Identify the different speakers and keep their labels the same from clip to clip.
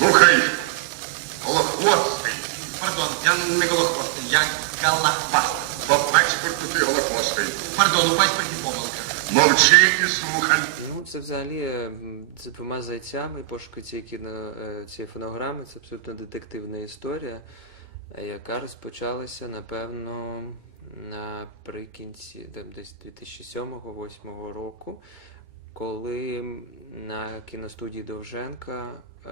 Speaker 1: Слухай, голохвостий.
Speaker 2: Пардон, я не голохвостий, я галахвастий.
Speaker 1: По паспорту ти голохвостий.
Speaker 2: Пардон, у паспорті помилка.
Speaker 1: Мовчи і слухай.
Speaker 3: Ну, це взагалі м, з двома зайцями пошуки цієї кіно е, цієї фонограми. Це абсолютно детективна історія, е, яка розпочалася, напевно, наприкінці там, десь 2007-2008 року, коли на кіностудії Довженка е,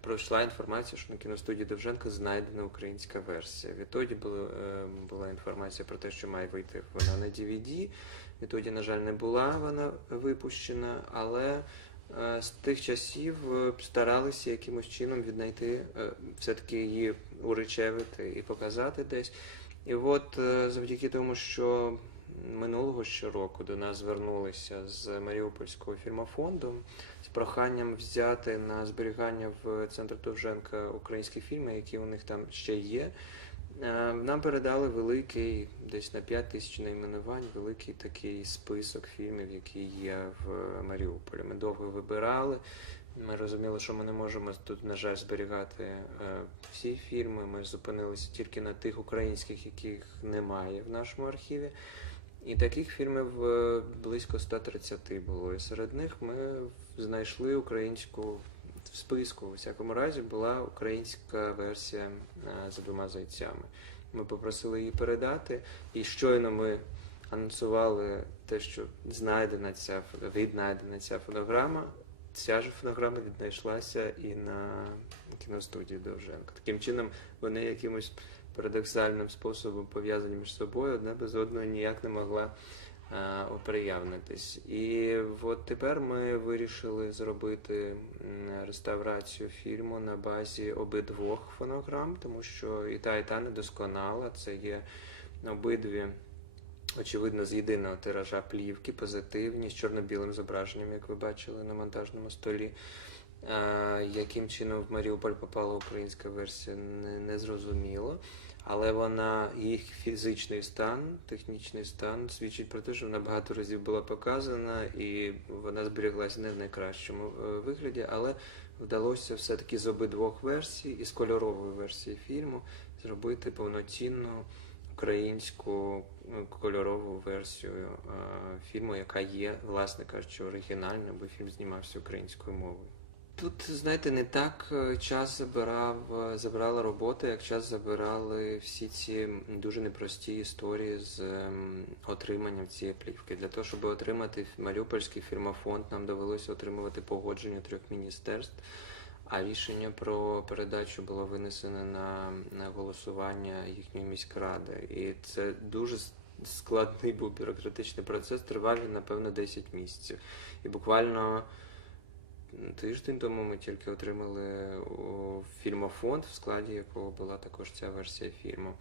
Speaker 3: пройшла інформація, що на кіностудії Довженка знайдена українська версія. Відтоді була, е, була інформація про те, що має вийти вона на DVD. Відтоді, на жаль, не була вона випущена, але е, з тих часів е, старалися якимось чином віднайти, е, все-таки її уречевити і показати десь. І от завдяки тому, що минулого щороку до нас звернулися з Маріупольського фільмофонду з проханням взяти на зберігання в центр Довженка українські фільми, які у них там ще є. Е, Нам передали великий, десь на 5 тисяч найменувань, великий такий список фільмів, які є в Маріуполі. Ми довго вибирали. Ми розуміли, що ми не можемо тут, на жаль, зберігати е, всі фільми. Ми зупинилися тільки на тих українських, яких немає в нашому архіві. І таких фільмів е, близько 130 було. І серед них ми знайшли українську в списку. У всякому разі була українська версія е, за двома зайцями. Ми попросили її передати, і щойно ми анонсували те, що знайдена ця віднайдена ця фонограма. Ця ж фонограма віднайшлася і на кіностудії Довженка. Таким чином, вони якимось парадоксальним способом пов'язані між собою, одна без одної ніяк не могла е, оприявнитись. І от тепер ми вирішили зробити реставрацію фільму на базі обидвох фонограм, тому що і та, і та недосконала. Це є обидві. Очевидно, з єдиного тиража плівки, позитивні, з чорно-білим зображенням, як ви бачили на монтажному столі. Яким чином в Маріуполь попала українська версія, не, не зрозуміло. Але вона, їх фізичний стан, технічний стан свідчить про те, що вона багато разів була показана і вона зберіглася не в найкращому е, вигляді, але вдалося все-таки з обидвох версій і з кольорової версії фільму зробити повноцінну українську е, кольорову версію е, фільму, яка є, власне кажучи, оригінальною, бо фільм знімався українською мовою. Тут, знаєте, не так е, час забирав, е, забирала робота, як час забирали всі ці дуже непрості історії з ем, отриманням цієї плівки. Для того, щоб отримати Маріупольський фільмофонд, нам довелося отримувати погодження трьох міністерств. А рішення про передачу було винесено на, на голосування їхньої міськради. І це дуже складний був бюрократичний процес. Тривав він, напевно, 10 місяців. І буквально тиждень тому ми тільки отримали фільмофонд, в складі якого була також ця версія фільму.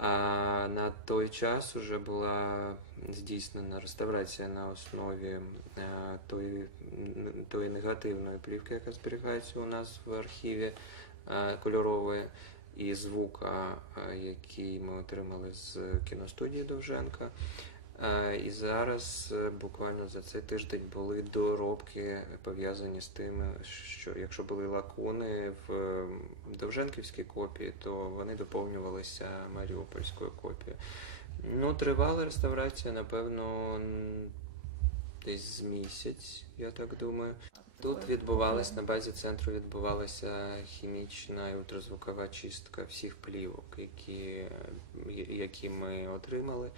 Speaker 3: А на той час вже була здійснена реставрація на основі е, тої, тої негативної плівки, яка зберігається у нас в архіві е, кольорової, і звука, е, який ми отримали з кіностудії Довженка. І зараз е, буквально за цей тиждень були доробки пов'язані з тим, що якщо були лакуни в Довженківській копії, то вони доповнювалися Маріупольською копією. Ну, тривала реставрація, напевно, десь з місяць, я так думаю. Тут відбувалась на базі центру відбувалася хімічна і ультразвукова чистка всіх плівок, які, е, які ми отримали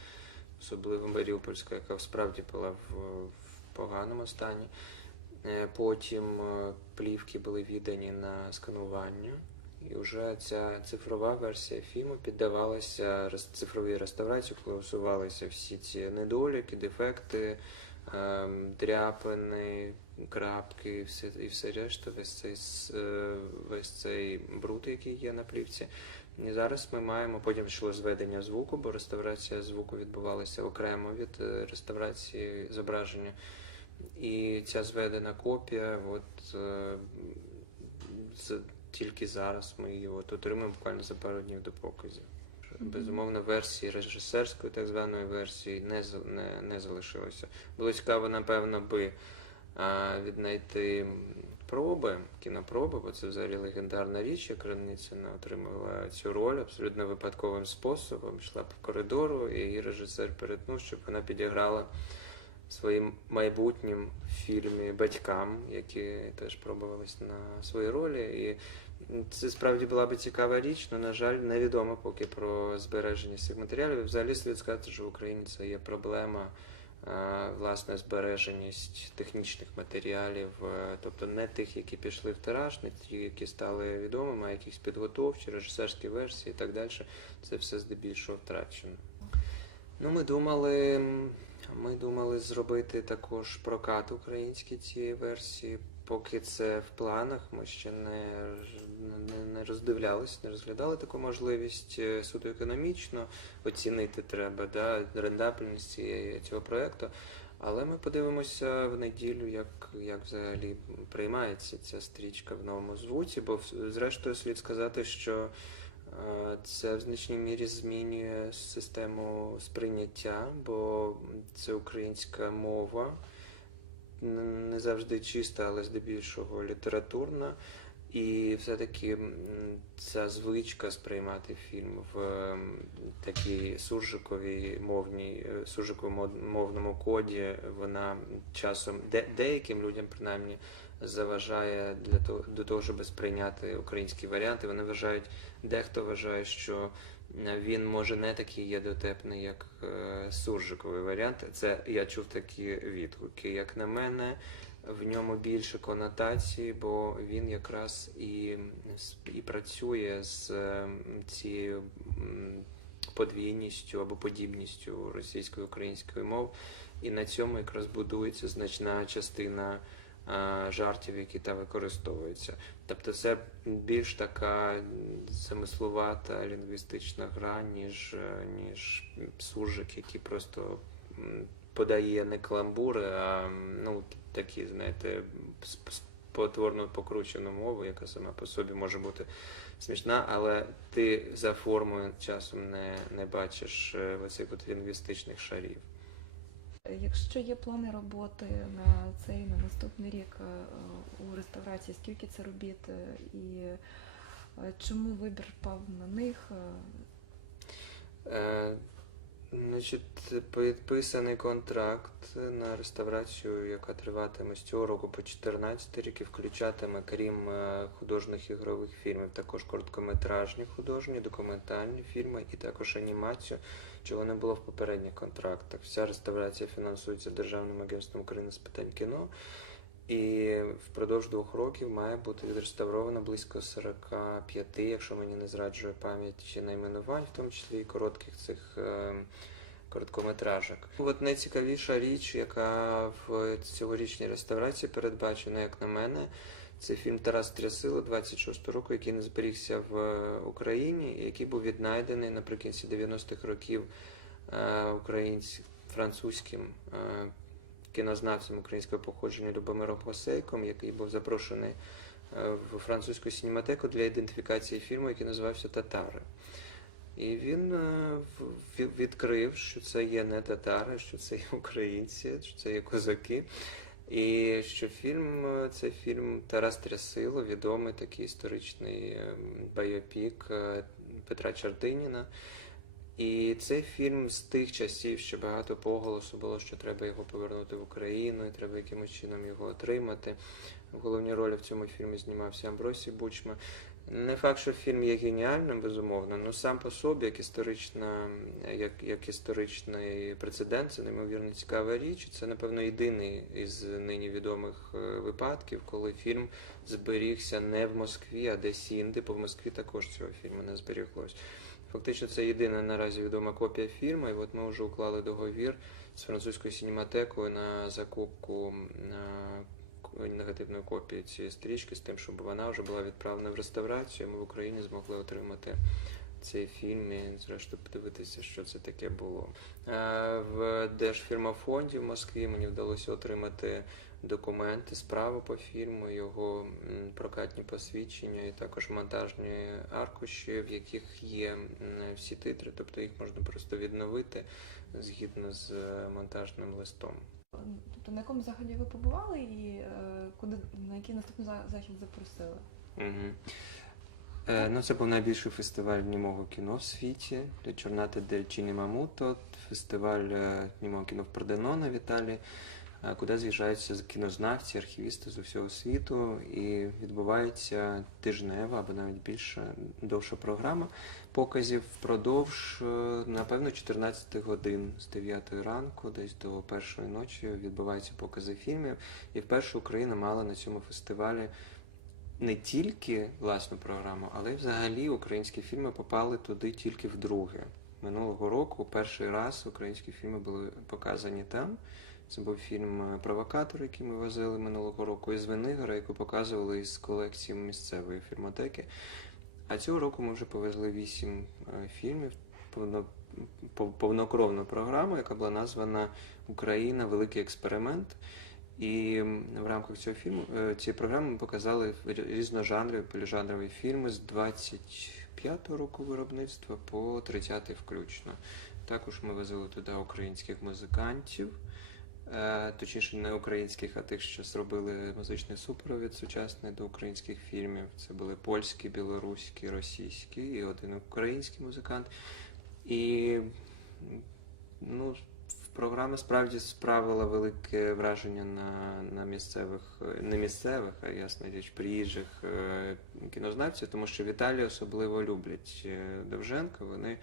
Speaker 3: особливо Маріупольська, яка справді була в, в поганому стані. Е, Потім е, плівки були віддані на сканування, і вже ця цифрова версія фільму піддавалася цифровій реставрації, коли усувалися всі ці недоліки, дефекти, ем, дряпини, крапки і все, і все решта, весь цей, е, весь цей бруд, який є на плівці. І зараз ми маємо потім йшло зведення звуку, бо реставрація звуку відбувалася окремо від е, реставрації зображення. І ця зведена копія, от е, тільки зараз ми її от отримаємо буквально за пару днів до показів. Безумовно, версії режисерської так званої версії не, не, не залишилося. Було цікаво, напевно, би а, віднайти проби, кінопроби, бо це взагалі легендарна річ, як Криницина отримала цю роль абсолютно випадковим способом. Йшла по коридору, і її режисер перетнув, щоб вона підіграла своїм майбутнім фільмі батькам, які теж пробувались на свої ролі. І це справді була би цікава річ, але, на жаль, невідомо поки про збереження цих матеріалів. Взагалі слід сказати, що в Україні це є проблема. Власне, збереженість технічних матеріалів, е, тобто не тих, які пішли в тираж, не ті, які стали відомими, а якісь підготовчі, режисерські версії і так далі. Це все здебільшого втрачено. Ну, ми думали, ми думали зробити також прокат український цієї версії. Поки це в планах, ми ще не, не, не роздивлялися, не розглядали таку можливість Е, суто економічно оцінити треба да, рентабельність цієї- цього проєкту. Але ми подивимося в неділю, як, як взагалі приймається ця стрічка в новому звуці, бо зрештою слід сказати, що Е, Це в значній мірі змінює систему сприйняття, бо це українська мова, не завжди чиста, але здебільшого літературна. І все-таки ця звичка сприймати фільм в такій суржиковій мовній, е, суржиковому мод- мовному коді, вона часом де, деяким людям принаймні заважає для того до того, щоб сприйняти українські варіанти. Вони вважають, дехто вважає, що е, він може не такий є дотепний, як е, суржиковий варіант. Це я чув такі відгуки. Як на мене, в ньому більше конотації, бо він якраз і, і працює з цією подвійністю або подібністю російської української мов, і на цьому якраз будується значна частина жартів, які там використовуються. Тобто це більш така м, замислувата лінгвістична гра, ніж, ніж суржик, який просто подає не каламбури, а ну, такі, знаєте, потворно покручену мову, яка сама по собі може бути смішна, але ти за формою часом не, не бачиш е, оцих от лінгвістичних шарів.
Speaker 4: Якщо є плани роботи на цей на наступний рік е, у реставрації, скільки це робіт е, і чому вибір впав на них?
Speaker 3: Значить, підписаний контракт на реставрацію, яка триватиме з цього року по 14 рік і включатиме, крім е, художніх ігрових фільмів, також короткометражні художні, документальні фільми і також анімацію, чого не було в попередніх контрактах. Вся реставрація фінансується Державним агентством України з питань кіно. І впродовж двох років має бути відреставровано близько 45, якщо мені не зраджує пам'ять найменувань, в тому числі і коротких цих е, короткометражок. От найцікавіша річ, яка в цьогорічній реставрації передбачена, як на мене, це фільм Тарас Трясило 26 року, який не зберігся в Україні, який був віднайдений наприкінці 90-х років е, українсь... французьким е, кінознавцем українського походження Любомиром Госейком, який був запрошений е, в французьку синематеку для ідентифікації фільму, який називався Татари. І він е, відкрив, що це є не татари, що це є українці, що це є козаки. І що фільм е, це фільм Тарас Трясило, відомий такий історичний е, байопік Петра Чардиніна. І цей фільм з тих часів, що багато поголосу було, що треба його повернути в Україну, і треба якимось чином його отримати. В головній ролі в цьому фільмі знімався Амбросій Бучма. Не факт, що фільм є геніальним, безумовно, але сам по собі, як історична, як, як історичний прецедент, це неймовірно цікава річ. Це, напевно, єдиний із нині відомих е, випадків, коли фільм зберігся не в Москві, а десь інде, бо в Москві також цього фільму не зберіглось. Фактично, це єдина наразі відома копія фільму, і от ми вже уклали договір з французькою синематекою на закупку е, негативної копії цієї стрічки з тим, щоб вона вже була відправлена в реставрацію. Ми в Україні змогли отримати цей фільм і, зрештою, подивитися, що це таке було. Е, В Держфільмофонді в Москві мені вдалося отримати документи, справу по фільму, його прокатні посвідчення і також монтажні аркуші, в яких є всі титри, тобто їх можна просто відновити згідно з е, монтажним листом.
Speaker 4: Тобто на якому заході ви побували і е, куди на який наступний захід запросили?
Speaker 3: Угу. Ну, це був найбільший фестиваль німого кіно в світі Чорната дель Чінімамуто, фестиваль німого кіно в Порденона в Італії, куди з'їжджаються кінознавці, архівісти з усього світу, і відбувається тижнева або навіть більше довша програма показів впродовж, е, напевно, 14 годин з 9 ранку, десь до першої ночі відбуваються покази фільмів. І вперше Україна мала на цьому фестивалі не тільки власну програму, але й взагалі українські фільми попали туди тільки вдруге. Минулого року перший раз українські фільми були показані там. Це був фільм е, Провокатор, який ми возили минулого року, із Венигора, яку показували із колекції місцевої фільмотеки. А цього року ми вже повезли вісім е, фільмів, повно, пов- повнокровну програму, яка була названа Україна Великий експеримент. І в рамках цього фільму е, цієї програми ми показали рі- різножанрові, поліжанрові фільми з 25-го року виробництва по 30-й включно. Також ми возили туди українських музикантів, точніше не українських, а тих, що зробили музичний супровід сучасний до українських фільмів. Це були польські, білоруські, російські і один український музикант. І ну, програма справді справила велике враження на, на місцевих, е, не місцевих, а ясна річ, приїжджих е, кінознавців, тому що в Італії особливо люблять е, Довженка, вони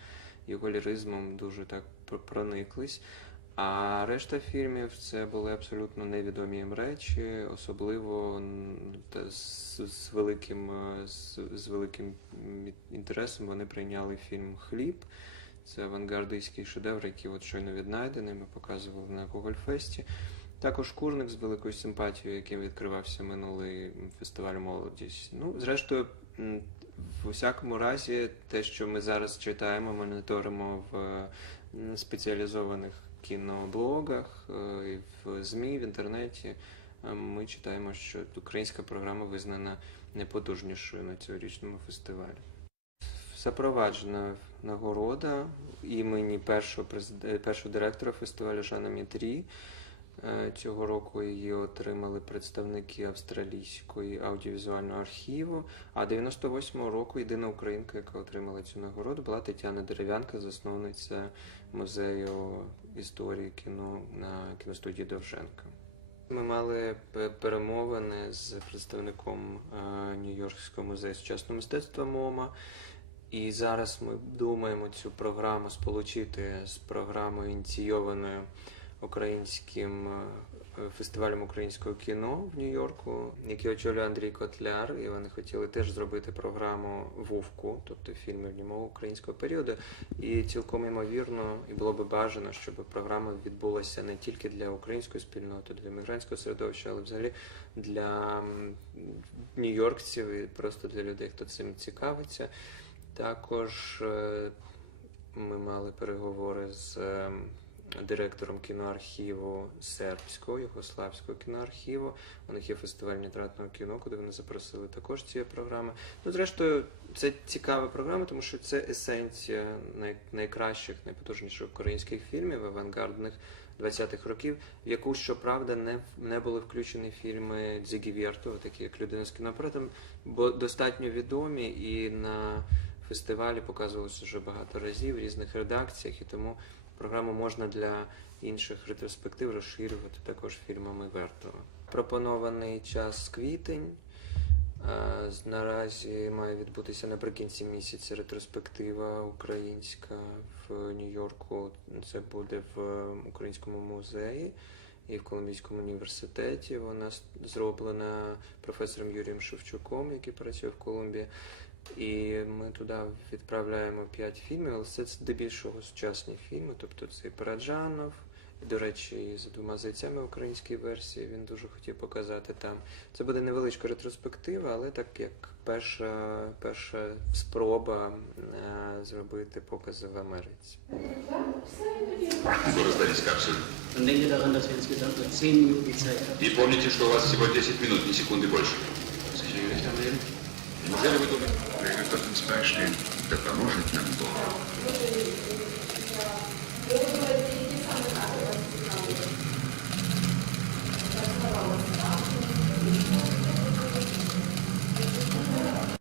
Speaker 3: його ліризмом дуже так прониклись. А решта фільмів це були абсолютно невідомі їм речі, особливо з, з великим е, з, з великим інтересом вони прийняли фільм Хліб. Це авангардистський шедевр, який от щойно віднайдений. Ми показували на Гогольфесті. Також курник з великою симпатією, яким відкривався минулий фестиваль молодість. Ну, зрештою, в усякому разі, те, що ми зараз читаємо, моніторимо в спеціалізованих кіноблогах, е, в ЗМІ, в інтернеті, е, ми читаємо, що українська програма визнана найпотужнішою на цьогорічному фестивалі. Запроваджена нагорода імені першого президе- першого директора фестивалю Жана Мітрі. Е, Цього року її отримали представники австралійської аудіовізуального архіву. А 98-го року єдина українка, яка отримала цю нагороду, була Тетяна Дерев'янка, засновниця музею історії кіно на кіностудії Довженка. Ми мали перемовини з представником е, Нью-Йоркського музею сучасного мистецтва МОМА. І зараз ми думаємо цю програму сполучити з програмою ініційованою українським е, фестивалем українського кіно в Нью-Йорку, який очолює Андрій Котляр. І вони хотіли теж зробити програму Вовку, тобто фільмів німого українського періоду. І цілком ймовірно, і було би бажано, щоб програма відбулася не тільки для української спільноти, для мігрантського середовища, але взагалі для нью-йоркців і просто для людей, хто цим цікавиться. Також е, ми мали переговори з е, директором кіноархіву сербського, югославського кіноархіву. У них є фестиваль нітратного кіно, куди вони запросили також цієї програми. Ну, зрештою, це цікава програма, тому що це есенція най- найкращих, найпотужніших українських фільмів, авангардних 20-х років, в яку, щоправда, не, не були включені фільми Дзігі Вєртова, такі як Людина з кіноапаратом, бо достатньо відомі і на фестивалі показувалися вже багато разів в різних редакціях, і тому програму можна для інших ретроспектив розширювати також фільмами Вертова. Пропонований час квітень. Наразі має відбутися наприкінці місяця ретроспектива українська в Нью-Йорку. Це буде в Українському музеї і в Колумбійському університеті. Вона зроблена професором Юрієм Шевчуком, який працює в Колумбії. І ми туди відправляємо п'ять фільмів, але це здебільшого сучасні фільми. Тобто це і Параджанов, і, до речі, і за двома зайцями в українській версії він дуже хотів показати там. Це буде невеличка ретроспектива, але так як перша, перша спроба е, зробити покази в Америці.
Speaker 1: Что раздались капсулы?
Speaker 2: Und denke daran, dass wir insgesamt nur 10 Minuten Zeit haben.
Speaker 1: И помните, что у вас всего 10 минут, ни секунды больше. Sicher recht am Leben? Неужели вы думаете? Stehen, da поможет нам Бог.